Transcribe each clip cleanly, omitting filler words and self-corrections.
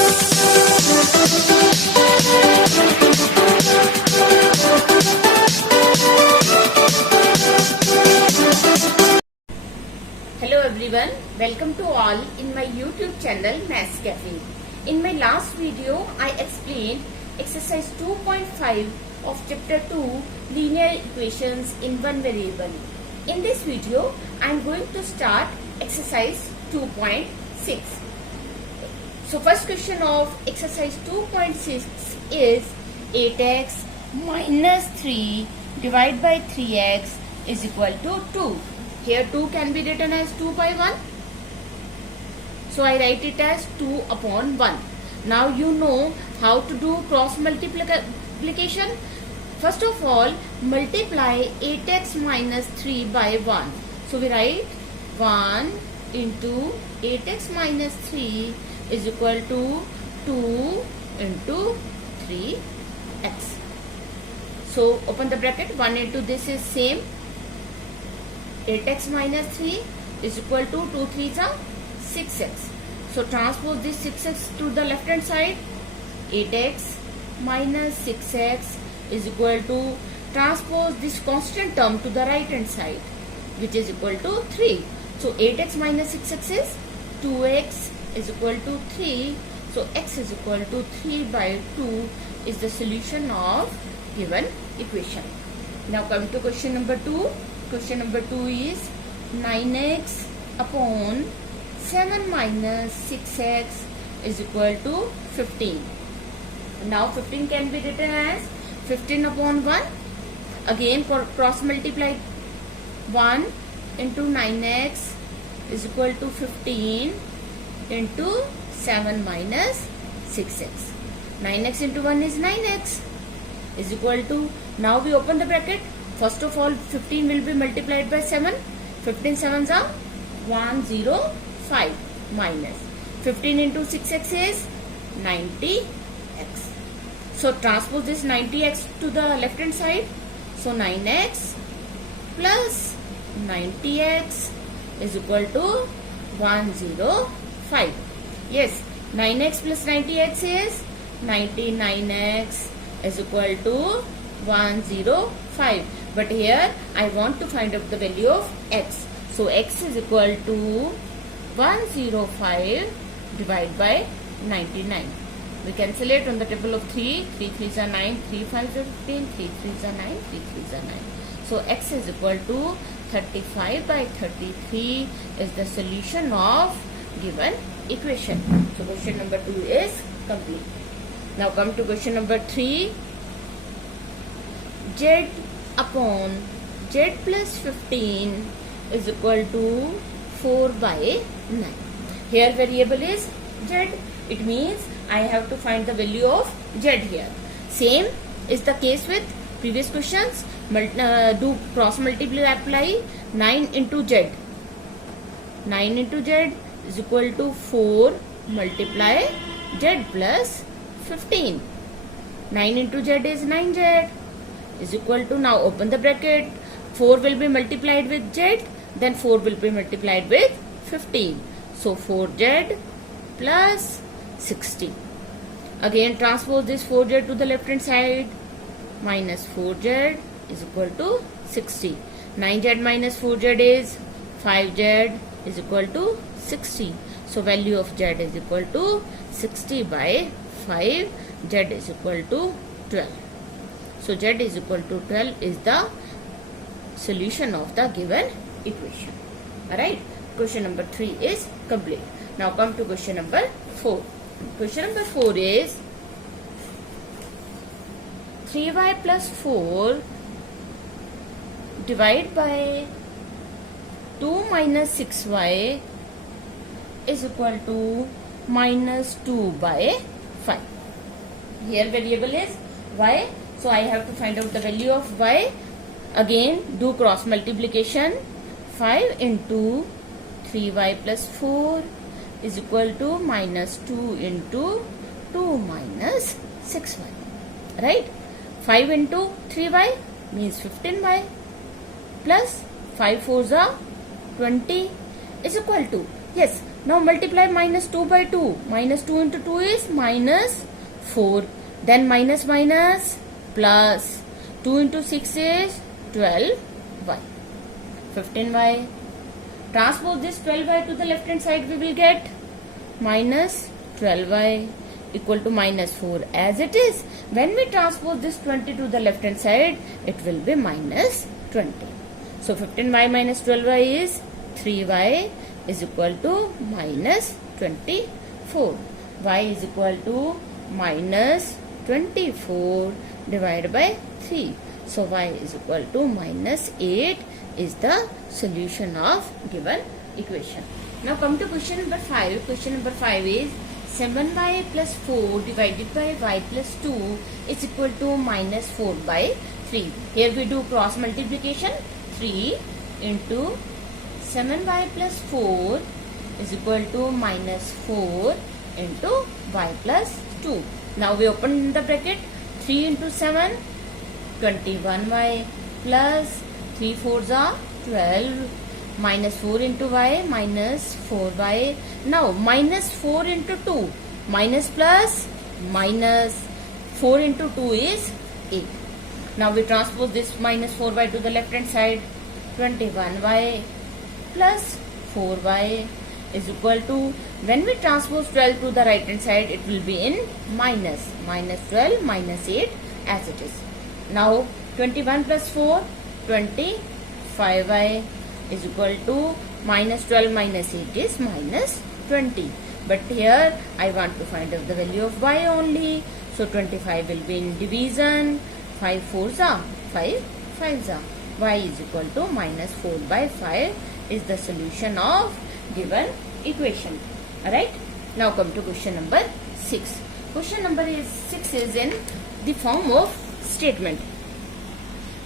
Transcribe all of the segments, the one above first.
Hello everyone, welcome to all in my YouTube channel Maths Cafe. In my last video, I explained exercise 2.5 of chapter 2 linear equations in one variable. In this video, I am going to start exercise 2.6. So first question of exercise 2.6 is 8x minus 3 divided by 3x is equal to 2. Here 2 can be written as 2 by 1. So I write it as 2 upon 1. Now you know how to do cross multiplication. First of all, multiply 8x minus 3 by 1. So we write 1 into 8x minus 3 is equal to 2 into 3x. So open the bracket, 1 into this is same. 8x minus 3 is equal to 2 3s are 6x. So transpose this 6x to the left hand side. 8x minus 6x is equal to transpose this constant term to the right hand side, which is equal to 3. So 8x minus 6x is 2x is equal to 3. So x is equal to 3 by 2 is the solution of given equation. Now come to question number 2. Question number 2 is 9x upon 7 minus 6x is equal to 15. Now 15 can be written as 15 upon 1. Again cross multiply 1 into 9x is equal to 15 into 7 minus 6x. 9x into 1 is 9x is equal to, now we open the bracket. First of all, 15 will be multiplied by 7. 15 sevens are 105 minus 15 into 6x is 90x. So transpose this 90x to the left hand side. So 9x plus 90x is equal to 105. Yes, 9x plus 90x is 99x is equal to 105. But here I want to find out the value of x. So x is equal to 105 divided by 99. We cancel it on the table of 3. 3 3s are 9, 3 5s are 15, 3 3s are 9, 3 3s are 9. So x is equal to 35 by 33 is the solution of given equation. So question number 2 is complete. Now come to question number 3. Z upon z plus 15 is equal to 4 by 9. Here variable is z. It means I have to find the value of z here. Same is the case with previous questions. Do cross multiply 9 into z. 9 into z is equal to 4 multiply z plus 15. 9 into z is 9z. Is equal to, now open the bracket, 4 will be multiplied with z, then 4 will be multiplied with 15. So 4z plus 60. Again transpose this 4z to the left hand side. Minus 4z is equal to 60. 9z minus 4z is 5z is equal to 60. So value of z is equal to 60 by 5. Z is equal to 12. So z is equal to 12 is the solution of the given equation. Alright, question number 3 is complete. Now come to question number 4. Question number 4 is 3y plus 4 divided by 2 minus 6y is equal to minus 2 by 5. Here variable is y. So I have to find out the value of y. Again do cross multiplication. 5 into 3y plus 4 is equal to minus 2 into 2 minus 6y. Right? 5 into 3y means 15y plus 5 4s are 20 is equal to, yes, Now multiply minus 2 by 2. Minus 2 into 2 is minus 4. Then minus minus plus 2 into 6 is 12y. 15y. Transpose this 12y to the left hand side, we will get minus 12y equal to minus 4 as it is. When we transpose this 20 to the left hand side, it will be minus 20. So 15y minus 12y is 3y is equal to minus 24. Y is equal to minus 24 divided by 3. So y is equal to minus 8 is the solution of given equation. Now come to question number 5. Question number 5 is 7y plus 4 divided by y plus 2 is equal to minus 4 by 3. Here we do cross multiplication. 3 into 7y plus 4 is equal to minus 4 into y plus 2. Now we open the bracket. 3 into 7, 21y plus 3 4s are 12 minus 4 into y minus 4y. Now minus 4 into 2 minus plus minus 4 into 2 is 8. Now we transpose this minus 4y to the left hand side. 21y plus 4y is equal to, when we transpose 12 to the right hand side, it will be in minus 12 minus 8 as it is. Now 21 plus 4, 25y is equal to minus 12 minus 8 is minus 20. But here I want to find out the value of y only. So 25 will be in division. 5 4s are 5 5s are. Y is equal to minus 4 by 5 is the solution of given equation. Alright. Now come to question number 6. Question number 6 is in the form of statement.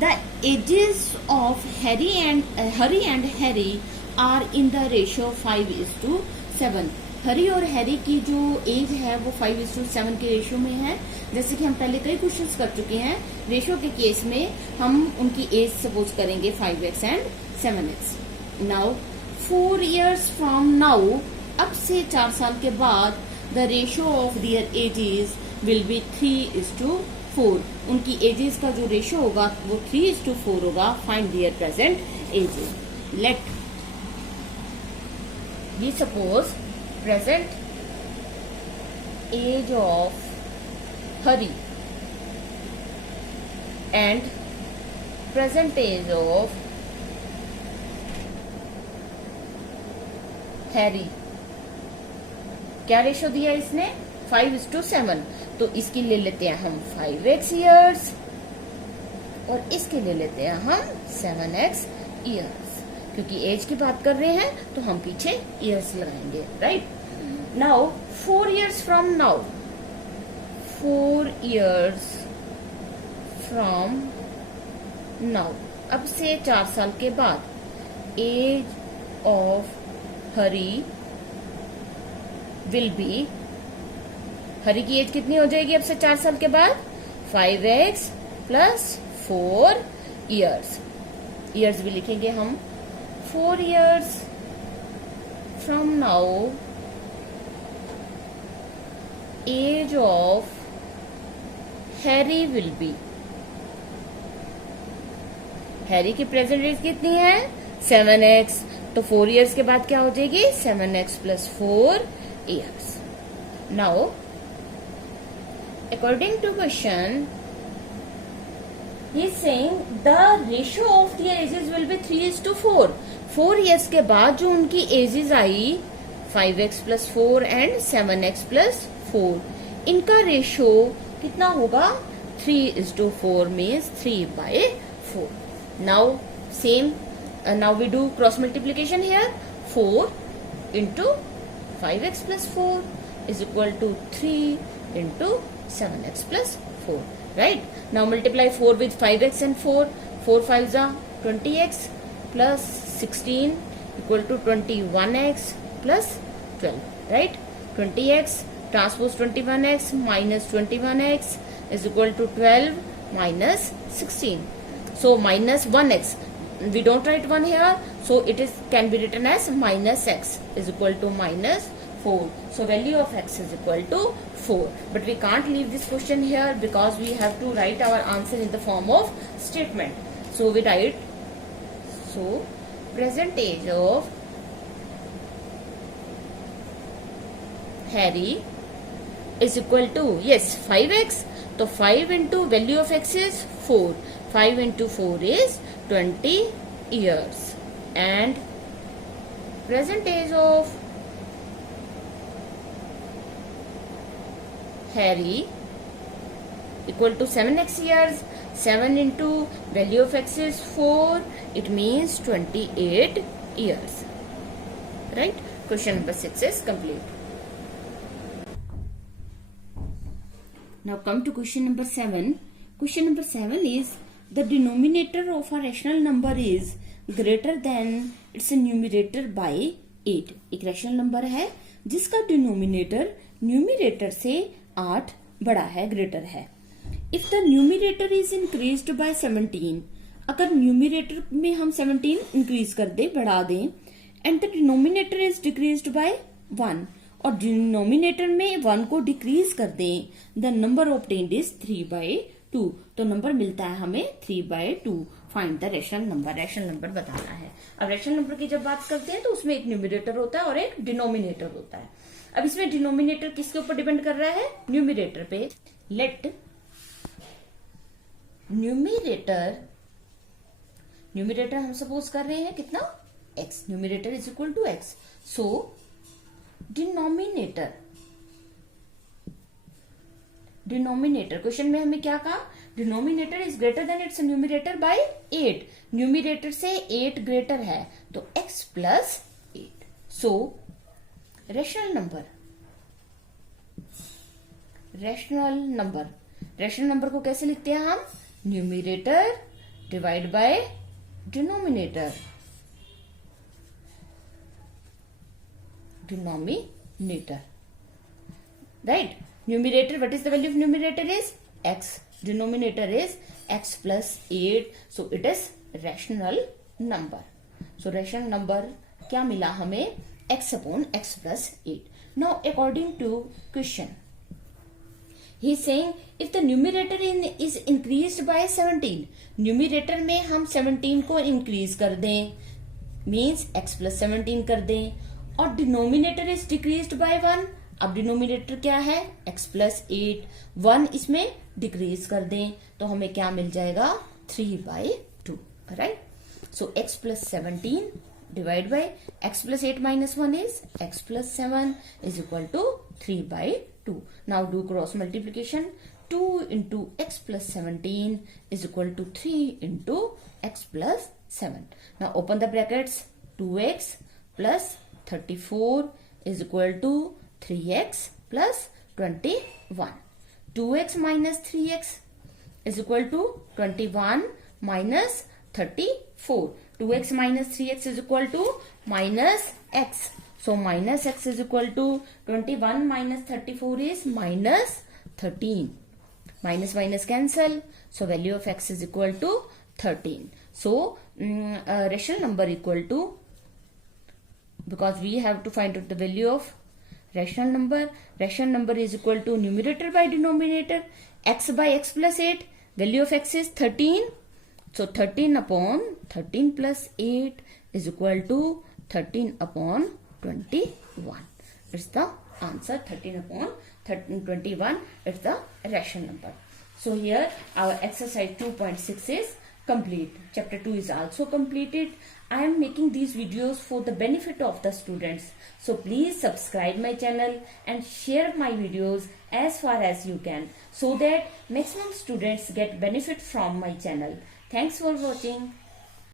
The ages of Harry and Harry are in the ratio 5:7. हरी और Harry की जो as है वो 5:7 के ratio में है. जैसे कि हम पहले कई क्वेश्चंस कर चुके हैं. रेशियो के केस में हम उनकी एज सपोज करेंगे 5x and 7x. Now 4 years from now, अब से 4 साल के बाद, the ratio of their ages will be 3:4. उनकी एजेस का जो रेशियो होगा वो 3:4 होगा. Find their present ages. Let we suppose present age of Hari and present age of Harry. क्या रेशो दिया इसने? 5:7. तो इसकी ले लेते हैं हम 5x years और इसके ले लेते हैं हम 7x years. क्योंकि एज की बात कर रहे हैं तो हम पीछे ईयर्स लगाएंगे. Right. Now 4 years from now, 4 years from now, अब से 4 साल के बाद, age of Hari will be, Hari की एज कितनी हो जाएगी अब से 4 साल के बाद? 5x plus 4 years. ईयर्स भी लिखेंगे हम. 4 years from now, age of Harry will be. Harry की प्रेजेंट एज कितनी है? 7x. तो 4 years के बाद क्या हो जाएगी? 7x plus 4 years. Now, according to question, he is saying the ratio of their ages will be 3:4. 4 years के बाद जो उनकी edges I 5x plus 4 and 7x plus 4, इनका रेशियो कितना होगा? 3:4 means 3/4. Now same, now we do cross multiplication here. 4 into 5x plus 4 is equal to 3 into 7x plus 4. Right. Now multiply 4 with 5x and 4. 4 5s are 20x plus 16 equal to 21x plus 12. Right. 20x transpose 21x minus 21x is equal to 12 minus 16. So minus 1x. we don't write 1 here, so it is can be written as minus x is equal to minus 4. So value of x is equal to 4. But we can't leave this question here because we have to write our answer in the form of statement. So we write, so present age of Harry is equal to, yes, 5x. So 5 into value of x is 4. 5 into 4 is 20 years. And present age of Harry equal to 7x years. 7 into value of x is 4. It means 28 years. Right? Question number 6 is complete. Now come to question number 7. Question number 7 is the denominator of a rational number is greater than its numerator by 8. एक rational number है जिसका denominator numerator से 8 बड़ा है, greater है. If the numerator is increased by 17, अगर numerator में हम 17 इंक्रीज कर दे, बढ़ा दें, and the denominator is decreased bye 1, और डिनोमिनेटर में 1 को डिक्रीज कर दें, द नंबर ऑब्टेन्ड इज 3/2. तो नंबर मिलता है हमें 3/2. Find the rational number. Rational number बताना है. अब रैशनल नंबर की जब बात करते हैं तो उसमें एक न्यूमिरेटर होता है और एक डिनोमिनेटर होता है. अब इसमें डिनोमिनेटर किसके ऊपर डिपेंड कर रहा है? न्यूमिरेटर पे. लेट न्यूमिरेटर हम सपोज कर रहे हैं कितना? x. Numerator is equal to x. So denominator question में हमें क्या कहा? Denominator is greater than its numerator by 8. Numerator से 8 ग्रेटर है तो x plus 8. So rational number को कैसे लिखते हैं हम? Numerator divide by denominator. Right? Numerator, what is the value of numerator is x. Denominator is x plus 8. So it is rational number. So rational number क्या मिला हमें? x upon x plus 8. Now according to question, he is saying if the numerator is increased by 17, numerator में हम 17 को increase कर दें, means x plus 17 कर दें, और डिनोमिनेटर इज डिक्रीज्ड बाय 1. अब डिनोमिनेटर क्या है? x plus 8. 1 इसमें डिक्रीज कर दें तो हमें क्या मिल जाएगा? 3/2. Right? So x plus 17 divide by x plus 8 minus 1 is x plus 7 is equal to 3/2. Now do cross multiplication. 2 into x plus 17 is equal to 3 into x plus 7. Now open the brackets. 2x plus 34 is equal to 3x plus 21. 2x minus 3x is equal to 21 minus 34. 2x minus 3x is equal to minus x. So minus x is equal to 21 minus 34 is minus 13. Minus minus cancel. So value of x is equal to 13. So rational number equal to, because we have to find out the value of rational number. Rational number is equal to numerator by denominator, x by x plus 8. Value of x is 13. So 13 upon 13 plus 8 is equal to 13 upon 21. It's the answer. 13 upon 21. It's the rational number. So here our exercise 2.6 is complete. Chapter 2 is also completed. I am making these videos for the benefit of the students. So please subscribe my channel and share my videos as far as you can, so that maximum students get benefit from my channel. Thanks for watching.